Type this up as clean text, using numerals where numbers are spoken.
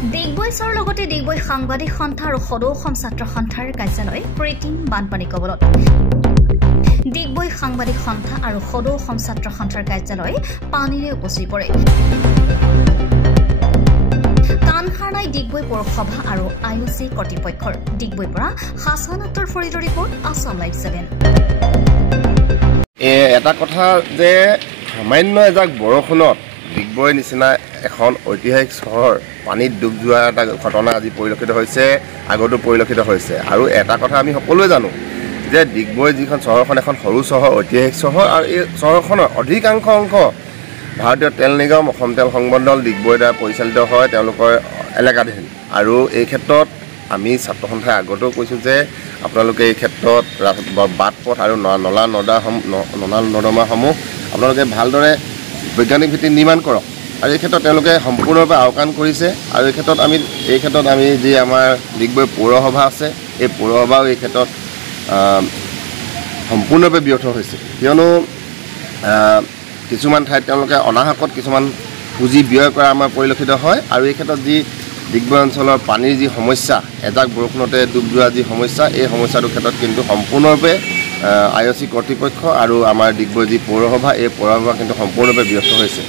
ডিগবৈ চহৰৰ লগতে ডিগবৈ সাংবাদিক সন্থা আৰু সদৌ অসম ছাত্ৰ সন্থাৰ কাৰ্যালয় কৃত্ৰিম বানপানী কবলত ডিগবৈ সাংবাদিক সন্থা আৰু সদৌ অসম ছাত্ৰ সন্থাৰ কাৰ্যালয় পানীৰে উপচি পৰে কানখানাই ডিগবৈ পৌৰসভা আৰু আইঅচি কৰ্তৃপক্ষৰ ডিগবৈৰ পৰা হাছান আক্তৰ ফৰিদৰ ৰিপৰ্ট আছাম লাইভ 7 এটা কথা যে সামান্য এজাক বৰষুণত ডিগবৈ নিচিনা এখন ঐতিহাসিক চহৰ পানীত ডুব যোৱা এটা ঘটনা আজি পৰিলক্ষিত হৈছে আগতো পৰিলক্ষিত হৈছে আৰু এটা কথা আমি সকলোৱে জানো যে ডিগবৈ যিখন চহৰখন এখন সৰু চহৰ ঐতিহাসিক চহৰ আৰু এই চহৰখনৰ অধিকাংশ অংশ ভাৰতীয় তেল নিগম অসম তেল সংমণ্ডল ডিগবৈৰ দ্বাৰা পৰিচালিত হয় তেওঁলোকৰ এলেকাধীন আৰু এই ক্ষেত্ৰত আমি ছাত্ৰ সন্থাই আগতেও কৈছোঁ যে আপোনালোকে এই ক্ষেত্ৰত বাট পথ আৰু নলা নৰ্দমাসমূহ আপোনালোকে ভালদৰে বৈজ্ঞানিক ভিত্তিত নিৰ্মাণ কৰক আৰু এই ক্ষেত্ৰত তেওঁলোকে সম্পূৰ্ণৰূপে আওকাণ কৰিছে আৰু এই ক্ষেত্ৰত আমি যি আমাৰ ডিগবৈ পৌৰসভা আছে এই পৌৰসভাও এই ক্ষেত্ৰত সম্পূৰ্ণৰূপে ব্যৰ্থ হৈছে কিয়নো কিছুমান ঠাইত তেওঁলোকে অনাহকত কিছুমান পুঁজি ব্যয় কৰা আমাৰ পৰিলক্ষিত হয় আৰু এই ক্ষেত্ৰত যি ডিগবৈ অঞ্চলৰ পানীৰ যি সমস্যা এজাক বৰষুণতে ডুব যোৱা যি সমস্যা এই সমস্যাটোৰ ক্ষেত্ৰত কিন্তু সম্পূৰ্ণৰূপে আইঅচি কৰ্তৃপক্ষ আৰু আমাৰ ডিগবৈ যি পৌৰসভা এই পৌৰসভা কিন্তু সম্পূৰ্ণৰূপে ব্যৰ্থ হৈছে